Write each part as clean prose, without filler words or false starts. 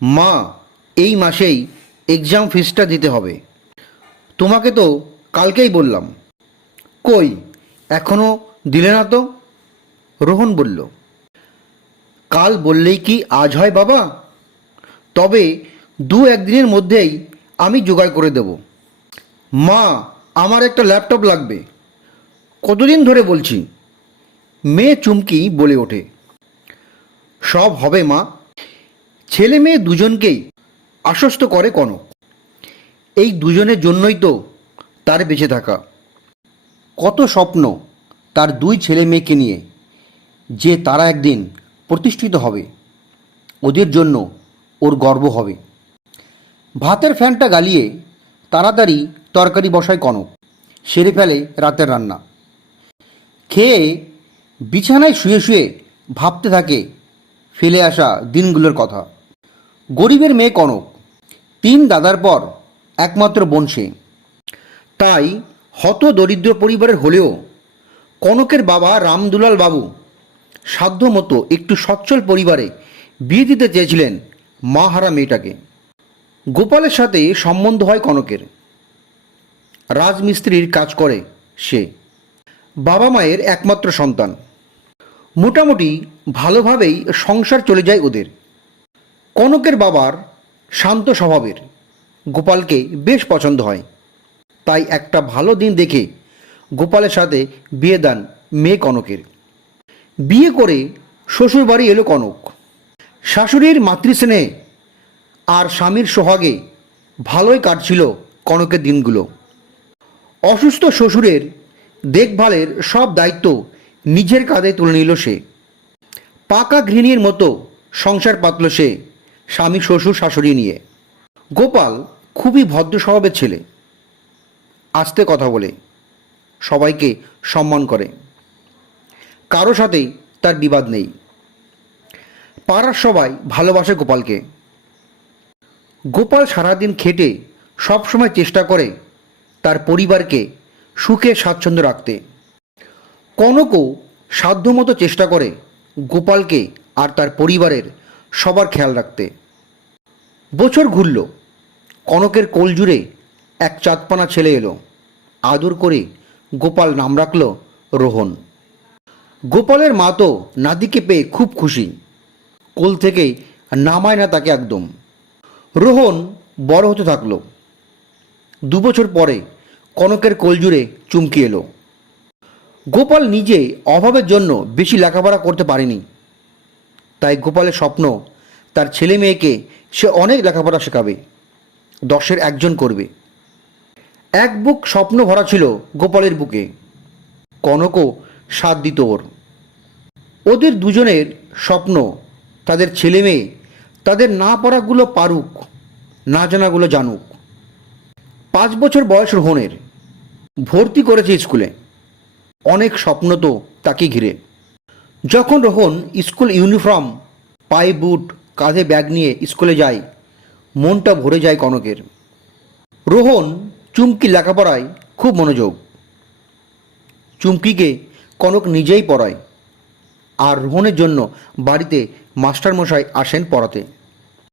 মা, এই মাসেই এক্সাম ফিসটা দিতে হবে। তোমাকে তো কালকেই বললাম। কই, এখনো দিলে না তো? রোহন বলল। কাল বললেই কি আজ হয় বাবা? তবে দু একদিনের মধ্যেই আমি জোগাড় করে দেব। মা, আমার একটা ল্যাপটপ লাগবে। কতদিন ধরে বলছি। মেয়ে চুমকি বলে ওঠে। সব হবে মা। ছেলে মেয়ে দুজনকেই আশ্বস্ত করে কনক। এই দুজনের জন্যই তো তার বেঁচে থাকা। কত স্বপ্ন তার দুই ছেলে মেয়েকে নিয়ে, যে তারা একদিন প্রতিষ্ঠিত হবে। ওদের জন্য ওর গর্ব হবে। ভাতের ফ্যানটা গালিয়ে তাড়াতাড়ি তরকারি বসায় কনক। সেরে ফেলে রাতের রান্না। খেয়ে বিছানায় শুয়ে শুয়ে ভাবতে থাকে ফেলে আসা দিনগুলোর কথা। গরিবের মেয়ে কনক, তিন দাদার পর একমাত্র বোন সে। তাই হত দরিদ্র পরিবারের হলেও কনকের বাবা রামদুলাল বাবু সাধ্যমতো একটু সচ্ছল পরিবারে বিয়ে দিতে চেয়েছিলেন মাহারা মেয়েটাকে। গোপালের সাথে সম্বন্ধ হয় কনকের। রাজমিস্ত্রির কাজ করে সে। বাবা মায়ের একমাত্র সন্তান। মোটামুটি ভালোভাবেই সংসার চলে যায় ওদের। কনকের বাবার শান্ত স্বভাবের গোপালকে বেশ পছন্দ হয়। তাই একটা ভালো দিন দেখে গোপালের সাথে বিয়ে দেন মেয়ে কনকের। বিয়ে করে শ্বশুরবাড়ি এলো কনক। শাশুড়ির মাতৃস্নেহে আর স্বামীর সোহাগে ভালোই কাটছিল কনকের দিনগুলো। অসুস্থ শ্বশুরের দেখভালের সব দায়িত্ব নিজের কাঁধে তুলে নিল সে। পাকা গৃহিণীর মতো সংসার পাতল সে স্বামী শ্বশুর শাশুড়ি নিয়ে। গোপাল খুবই ভদ্র স্বভাবের ছেলে। আস্তে কথা বলে, সবাইকে সম্মান করে। কারো সাথেই তার বিবাদ নেই। পাড়ার সবাই ভালোবাসে গোপালকে। গোপাল সারাদিন খেটে সবসময় চেষ্টা করে তার পরিবারকে সুখে স্বাচ্ছন্দ্য রাখতে। কনকও সাধ্যমতো চেষ্টা করে গোপালকে আর তার পরিবারের সবার খেয়াল রাখতে। বছর ঘুরল। কনকের কোল জুড়ে এক চাঁদপানা ছেলে এলো। আদর করে গোপাল নাম রাখল রোহন। গোপালের মা তো নাতিকে পেয়ে খুব খুশি। কোল থেকে নামায় না তাকে একদম। রোহন বড় হতে থাকলো। 2 বছর পরে কনকের কোল জুড়ে চুমকি এলো। গোপাল নিজে অভাবের জন্য বেশি লেখাপড়া করতে পারেনি। তাই গোপালের স্বপ্ন তার ছেলে মেয়েকে সে অনেক লেখাপড়া শেখাবে, 10-এর একজন করবে। এক বুক স্বপ্ন ভরা ছিল গোপালের বুকে। কনকও সাথ দিত ওর। ওদের দুজনের স্বপ্ন তাদের ছেলে মেয়ে তাদের না পড়াগুলো পারুক, না জানাগুলো জানুক। 5 বছর বয়স রোহনের। ভর্তি করেছে স্কুলে। অনেক স্বপ্ন তো তাকে ঘিরে। যখন রোহন স্কুল ইউনিফর্ম, পায়ে বুট, কাঁধে ব্যাগ নিয়ে স্কুলে যায়, মনটা ভরে যায় কনকের। রোহন চুমকি লেখাপড়ায় খুব মনোযোগ। চুমকিকে কনক নিজেই পড়ায়। আর রোহনের জন্য বাড়িতে মাস্টারমশাই আসেন পড়াতে।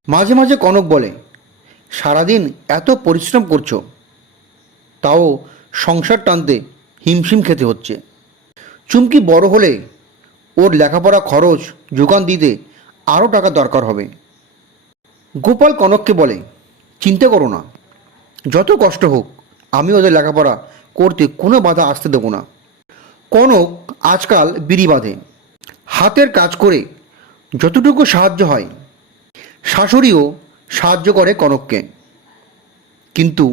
মাঝে মাঝে কনক বলে, সারাদিন এত পরিশ্রম করছো, তাও সংসার টানতে হিমশিম খেতে হচ্ছে। চুমকি বড় হলে ওর লেখাপড়া খরচ যোগান দিতে আরও টাকা দরকার হবে। গোপাল কনককে বলে, চিন্তা করো না, যত কষ্ট হোক আমি ওদের লেখাপড়া করতে কোনো বাধা আসতে দেবো না। কনক আজকাল বিড়ি বাঁধে। হাতের কাজ করে যতটুকু সাহায্য হয়। শাশুড়িও সাহায্য করে কনককে। কিন্তু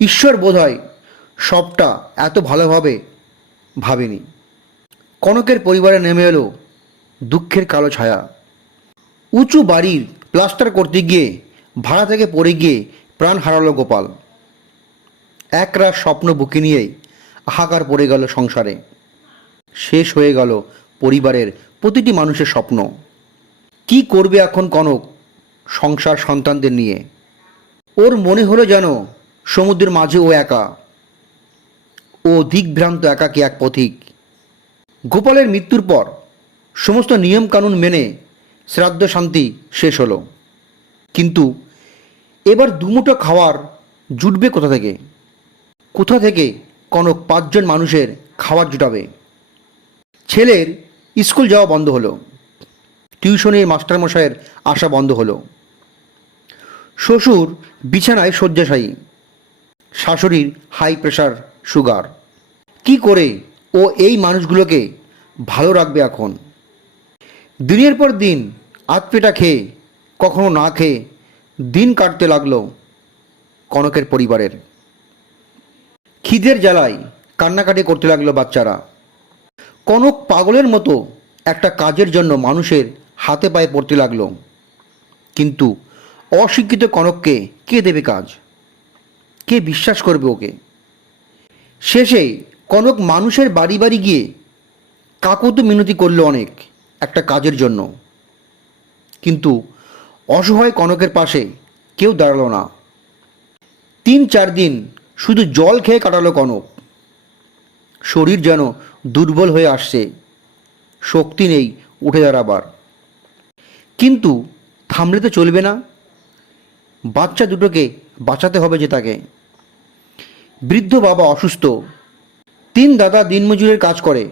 ঈশ্বর বোধহয় সবটা এত ভালোভাবে ভাবেনি। কনকের পরিবারে নেমে এলো দুঃখের কালো ছায়া। উঁচু বাড়ির প্লাস্টার করতে গিয়ে ভাড়া থেকে পড়ে গিয়ে প্রাণ হারালো গোপাল। একরাশ স্বপ্ন বুকে নিয়েই হাহাকার পড়ে গেল সংসারে। শেষ হয়ে গেল পরিবারের প্রতিটি মানুষের স্বপ্ন। কি করবে এখন কনক সংসার সন্তানদের নিয়ে? ওর মনে হলো যেন সমুদ্রের মাঝে ও একা। ও দিগ্ভ্রান্ত একাকী এক পথিক। গোপালের মৃত্যুর পর সমস্ত নিয়মকানুন মেনে শ্রাদ্ধ শান্তি শেষ হলো। কিন্তু এবার দুমুঠো খাওয়ার জুটবে কোথা থেকে কনক 5 জন মানুষের খাবার জুটাবে? ছেলের স্কুল যাওয়া বন্ধ হলো, টিউশনের মাস্টারমশাইয়ের আসা বন্ধ হলো, শ্বশুর বিছানায় শয্যাশায়ী, শাশুড়ির হাই প্রেশার, সুগার। কি করে ও এই মানুষগুলোকে ভালো রাখবে এখন? দিনের পর দিন আধপেটা খেয়ে, কখনো না খেয়ে দিন কাটতে লাগলো কনকের পরিবারের। খিদের জ্বালায় কান্নাকাটি করতে লাগলো বাচ্চারা। কনক পাগলের মতো একটা কাজের জন্য মানুষের হাতে পায়ে পড়তে লাগলো। কিন্তু অশিক্ষিত কনককে কে দেবে কাজ? কে বিশ্বাস করবে ওকে? শেষে কনক মানুষের বাড়ি বাড়ি গিয়ে কাকুতি মিনতি করলো অনেক একটা কাজের জন্য। কিন্তু অসহায় কনকের পাশে কেউ দাঁড়ালো না। 3-4 দিন শুধু জল খেয়ে কাটালো কনক। শরীর যেন দুর্বল হয়ে আসছে, শক্তি নেই উঠে দাঁড়াবার। কিন্তু থামলে তো চলবে না, বাচ্চা দুটোকে বাঁচাতে হবে যে তাকে। বৃদ্ধ বাবা অসুস্থ, 3 দাদা দিনমজুরের কাজ করে,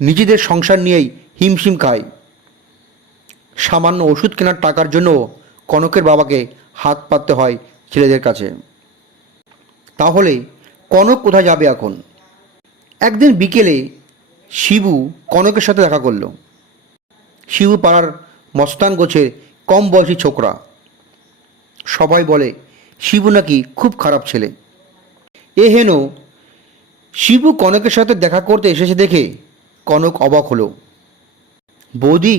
নিজেদের সংসার নিয়েই হিমশিম খায়। সামান্য ওষুধ কেনার টাকার জন্য কনকের বাবাকে হাত পাততে হয় ছেলেদের কাছে। তাহলে কনক কোথায় যাবে এখন? একদিন বিকেলে শিবু কনকের সাথে দেখা করলো। শিবু পাড়ার মস্তান গোছের কম বয়সী ছোকরা। সবাই বলে শিবু নাকি খুব খারাপ ছেলে। এ হেন শিবু কনকের সাথে দেখা করতে এসেছে দেখে কনক অবাক হলো। বৌদি,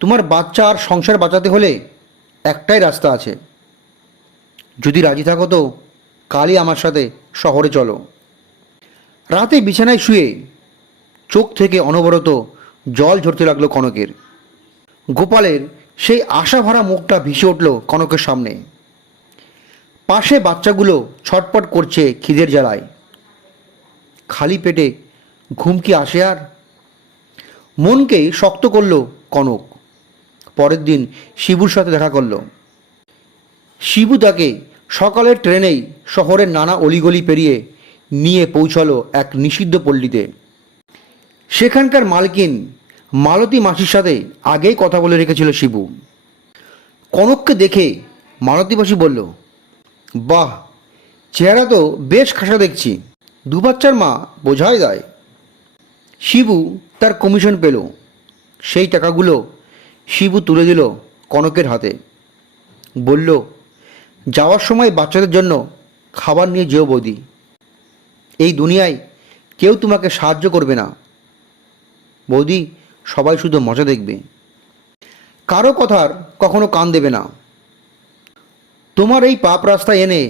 তোমার বাচ্চা আর সংসার বাঁচাতে হলে একটাই রাস্তা আছে। যদি রাজি থাকো তো কালই আমার সাথে শহরে চলো। রাতে বিছানায় শুয়ে চোখ থেকে অনবরত জল ঝরতে লাগলো কনকের। গোপালের সেই আশাভরা মুখটা ভেসে উঠল কনকের সামনে। পাশে বাচ্চাগুলো ছটপট করছে খিদের জ্বালায়। খালি পেটে ঘুম কি আসে আর? মনকেই শক্ত করল কনক। পরের দিন শিবুর সাথে দেখা করল। শিবু তাকে সকালের ট্রেনেই শহরের নানা অলিগলি পেরিয়ে নিয়ে পৌঁছালো এক নিষিদ্ধ পল্লীতে। সেখানকার মালকিন মালতী মাসির সাথে আগেই কথা বলে রেখেছিল শিবু। কনককে দেখে মালতী মাসি বলল, বাহ, চেহারা তো বেশ খাসা দেখছি, 2 বাচ্চার মা বোঝাই যায়। শিবু তার কমিশন পেল। সেই টাকাগুলো শিবু তুলে দিল কনকের হাতে। বলল, যাওয়ার সময় বাচ্চাদের জন্য খাবার নিয়ে যেও বৌদি। এই দুনিয়ায় কেউ তোমাকে সাহায্য করবে না বৌদি, সবাই শুধু মজা দেখবে, কারো কথার কখনো কান দেবে না। তোমার এই পাপ রাস্তায় এনে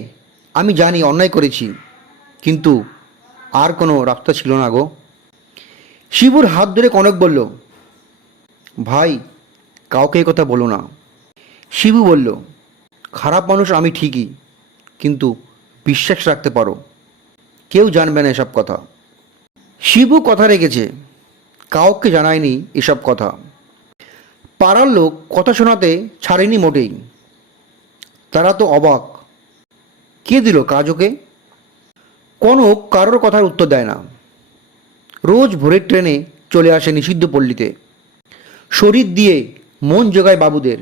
আমি জানি অন্যায় করেছি, কিন্তু আর কোনো রাস্তা ছিল না গো। শিবুর হাত ধরে কনক বলল, ভাই, কাউকে এই কথা বলো না। শিবু বলল, খারাপ মানুষ আমি ঠিকই, কিন্তু বিশ্বাস রাখতে পারো, কেউ জানবে না এসব কথা। শিবু কথা রেখেছে, কাউকে জানায়নি এসব কথা। পাড়ার লোক কথা শোনাতে ছাড়েনি মোটেই। তারা তো অবাক, কে দিল কাজ ওকে? কনক কারোর কথার উত্তর দেয় না। রোজ ভোরের ট্রেনে চলে আসে নিষিদ্ধ পল্লীতে। শরীর দিয়ে মন জোগায় বাবুদের।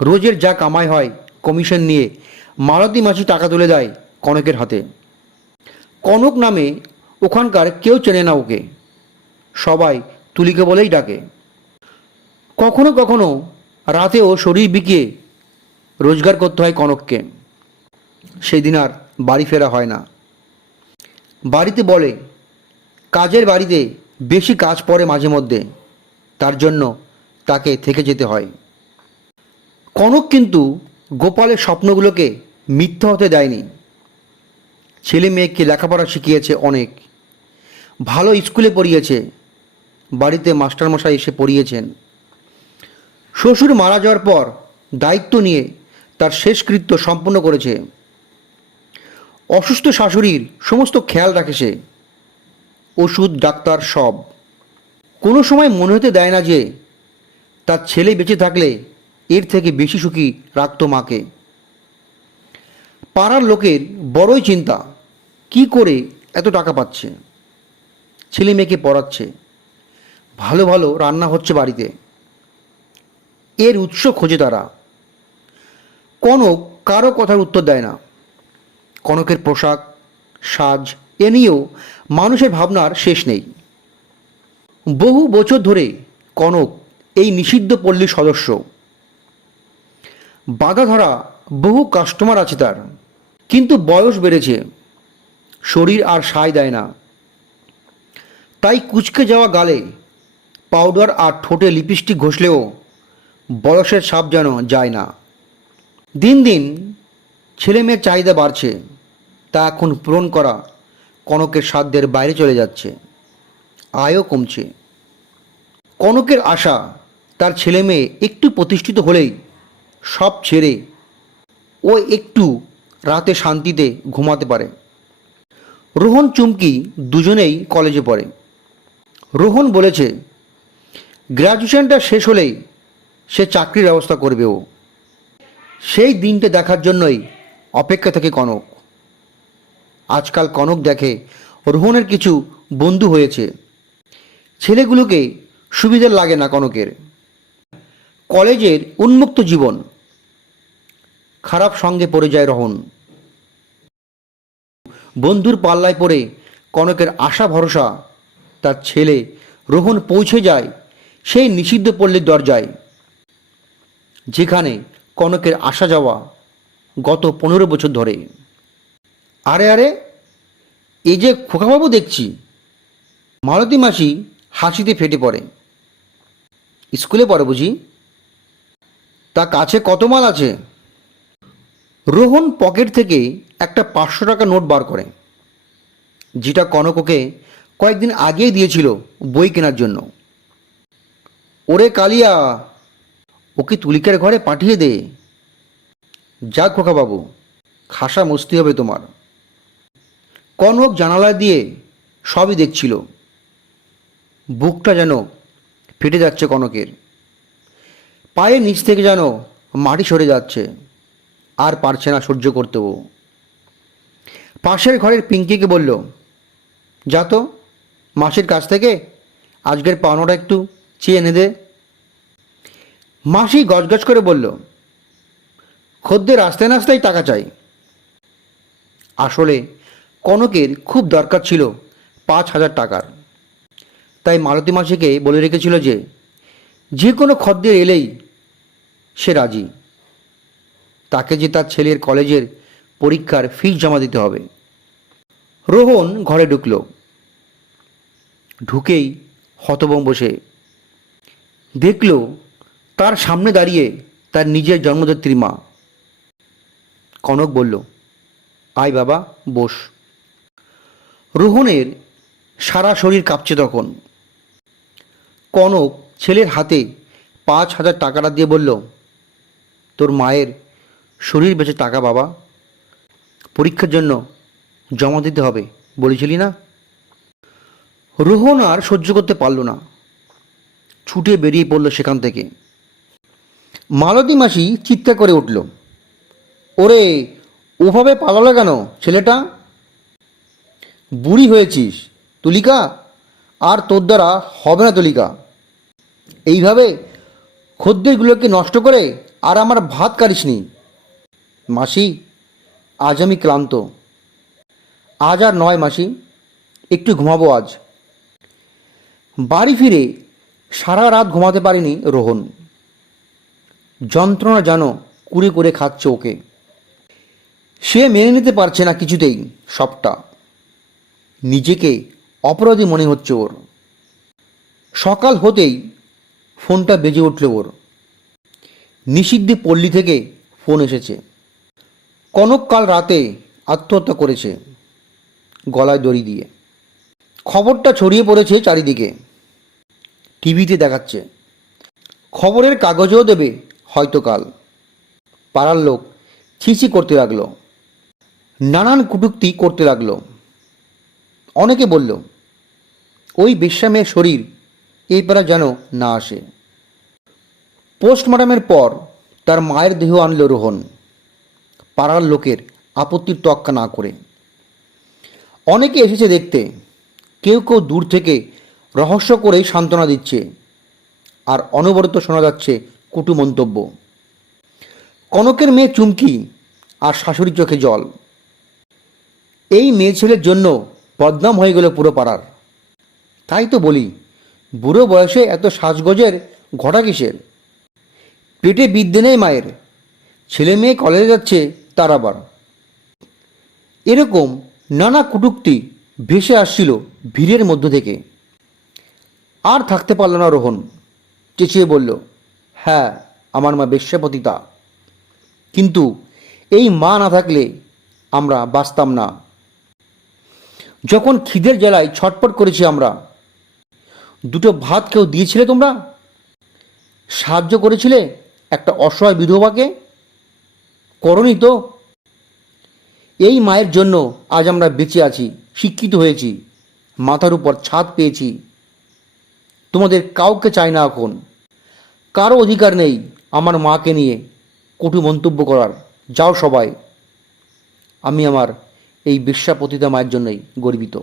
রোজের যা কামাই হয় কমিশন নিয়ে মালতী মাসি টাকা তুলে দেয় কনকের হাতে। কনক নামে ওখানকার কেউ চেনে না ওকে, সবাই তুলিকে বলেই ডাকে। কখনো কখনো রাতেও শরীর বিকিয়ে রোজগার করতে হয় কনককে। সেই দিন আর বাড়ি ফেরা হয় না। বাড়িতে বলে, কাজের বাড়িতে বেশি কাজ পড়ে মাঝে মধ্যে, তার জন্য তাকে থেকে যেতে হয়। কনক কিন্তু গোপালের স্বপ্নগুলোকে মিথ্যা হতে দেয়নি। ছেলে মেয়েকে লেখাপড়া শিখিয়েছে অনেক, ভালো স্কুলে পড়িয়েছে, বাড়িতে মাস্টারমশাই এসে পড়িয়েছেন। শ্বশুর মারা যাওয়ার পর দায়িত্ব নিয়ে তার শেষকৃত্য সম্পন্ন করেছে। অসুস্থ শাশুড়ির সমস্ত খেয়াল রাখে সে, ওষুধ ডাক্তার সব। কোনো সময় মনে হতে দেয় না যে তার ছেলে বেঁচে থাকলে এর থেকে বেশি সুখী রাখত মাকে। পাড়ার লোকের বড়ই চিন্তা, কি করে এত টাকা পাচ্ছে, ছেলে মেয়েকে পড়াচ্ছে, ভালো ভালো রান্না হচ্ছে বাড়িতে। এর উৎস খোঁজে তারা। কনক কারো কথার উত্তর দেয় না। কনকের পোশাক, সাজ এ নিয়েও মানুষের ভাবনার শেষ নেই। বহু বছর ধরে কনক এই নিষিদ্ধ পল্লীর সদস্য। বাধা ধরা বহু কাস্টমার আছে তার, কিন্তু বয়স বেড়েছে, শরীর আর সায় দেয় না। তাই কুঁচকে যাওয়া গালে পাউডার আর ঠোঁটে লিপস্টিক ঘষলেও বয়সের ছাপ যেন যায় না। দিন দিন ছেলে মেয়ের চাহিদা বাড়ছে, তা এখন পূরণ করা কনকের সাধ্যের বাইরে চলে যাচ্ছে। আয়ও কমছে। কনকের আশা তার ছেলে মেয়ে একটু প্রতিষ্ঠিত হলেই সব ছেড়ে ও একটু রাতে শান্তিতে ঘুমাতে পারে। রোহন চুমকি দুজনেই কলেজে পড়ে। রোহন বলেছে গ্র্যাজুয়েশনটা শেষ হলেই সে চাকরির ব্যবস্থা করবে। ও সেই দিনটা দেখার জন্যই অপেক্ষা থাকে কনক। আজকাল কনক দেখে রোহনের কিছু বন্ধু হয়েছে। ছেলেগুলোকে সুবিধার লাগে না কনকের। কলেজের উন্মুক্ত জীবন, খারাপ সঙ্গে পড়ে যায় রোহন। বন্ধুর পাল্লায় পড়ে কনকের আশা ভরসা তার ছেলে রোহন পৌঁছে যায় সেই নিষিদ্ধ পল্লীর দরজায়, যেখানে কনকের আসা যাওয়া গত 15 বছর ধরে। আরে আরে, এই যে খোকাবাবু দেখছি। মালতী মাসি হাসিতে ফেটে পড়ে। স্কুলে পড়ে বুঝি? তা কাছে কত মাল আছে? রোহন পকেট থেকে একটা 500 টাকা নোট বার করে, যেটা কনক ওকে কয়েকদিন আগেই দিয়েছিল বই কেনার জন্য। ওরে কালিয়া, ওকে তুলিকার ঘরে পাঠিয়ে দে। যাক খোকাবাবু, খাসা মস্তি হবে তোমার। কনক জানালা দিয়ে সবই দেখছিল। বুকটা যেন ফেটে যাচ্ছে কনকের। পায়ের নিচ থেকে যেন মাটি সরে যাচ্ছে, আর পারছে না সহ্য করতে। ও পাশের ঘরের পিঙ্কিকে বলল, যা তো মাসির কাছ থেকে আজকের পাওনাটা একটু চেয়ে এনে দে। মাসি গজগজ করে বলল, খদ্দের রাস্তায় নাস্তায় টাকা চাই। আসলে কনকের খুব দরকার ছিল 5,000 টাকার। তাই মালতী মাসিকে বলে রেখেছিল যে কোনো খদ্দের এলেই সে রাজি। তাকে যে তার ছেলের কলেজের পরীক্ষার ফিস জমা দিতে হবে। রোহন ঘরে ঢুকেই হতভম্ব সে। দেখল তার সামনে দাঁড়িয়ে তার নিজের জন্মদাত্রী মা। কনক বলল, আয় বাবা, বস। রোহনের সারা শরীর কাঁপছে তখন। কনক ছেলের হাতে 5,000 টাকাটা দিয়ে বলল, তোর মায়ের শরীর বেঁচে টাকা বাবা, পরীক্ষার জন্য জমা দিতে হবে বলেছিলি না? রোহন আর সহ্য করতে পারল না, ছুটে বেরিয়ে পড়ল সেখান থেকে। মালতী মাসি চিৎকার করে উঠল, ওরে, ওভাবে পালালো কেন ছেলেটা? বুড়ি হয়েছিস তুলিকা, আর তোর দ্বারা হবে না তুলিকা। এইভাবে খদ্দেরগুলোকে নষ্ট করে আর আমার ভাত কারিসনি। মাসি, আজ আমি ক্লান্ত। আজ আর নয় মাসি, একটু ঘুমাবো আজ। বাড়ি ফিরে সারা রাত ঘুমাতে পারেনি রোহন। যন্ত্রণা যেন কুড়ে করে খাচ্ছে ওকে। সে মেনে নিতে পারছে না কিছুতেই সবটা। নিজেকে অপরাধী মনে হচ্ছে ওর। সকাল হতেই ফোনটা বেজে উঠল ওর। নিষিদ্ধ পল্লী থেকে ফোন এসেছে। কনক কাল রাতে আত্মহত্যা করেছে, গলায় দড়ি দিয়ে। খবরটা ছড়িয়ে পড়েছে চারিদিকে। টিভিতে দেখাচ্ছে, খবরের কাগজেও দেবে হয়তো কাল। পাড়ার লোক ছিছি করতে লাগলো, নানান কটূক্তি করতে লাগলো। অনেকে বলল, ওই বেশ্যামের শরীর এই পাড়া যেন না আসে। পোস্টমর্টমের পর তার মায়ের দেহ আনল রোহন, পাড়ার লোকের আপত্তির তোয়াক্কা না করে। অনেকে এসেছে দেখতে, কেউ কেউ দূর থেকে রহস্য করেই সান্ত্বনা দিচ্ছে, আর অনবরত শোনা যাচ্ছে কটু মন্তব্য। কনকের মেয়ে চুমকি আর শাশুড়ির চোখে জল। এই মেয়ে ছেলের জন্য বদনাম হয়ে গেল পুরো পাড়ার। তাই তো বলি, বুড়ো বয়সে এত সাজগোজের ঘটা কিসের? পেটে বিদ্যে নেই মায়ের, ছেলে মেয়ে কলেজে যাচ্ছে তার আবার। এরকম নানা কটূক্তি ভেসে আসছিল ভিড়ের মধ্য থেকে। আর থাকতে পারল না রোহন, চেঁচিয়ে বলল, হ্যাঁ, আমার মা বেশ্যাপতিতা, কিন্তু এই মা না থাকলে আমরা বাঁচতাম না। যখন খিদের জ্বালায় ছটপট করেছি আমরা, দুটো ভাত কেউ দিয়েছিলে তোমরা? সাহায্য করেছিলে একটা অসহায় বিধবাকে? করনি তো। এই মায়ের জন্য আজ আমরা বেঁচে আছি, শিক্ষিত হয়েছি, মাথার উপর ছাদ পেয়েছি। তোমাদের কাউকে চাই না এখন। কারো অধিকার নেই আমার মাকে নিয়ে কটু মন্তব্য করার। যাও সবাই। আমি আমার এই বেশ্যাপতিতা মায়ের জন্যই গর্বিত।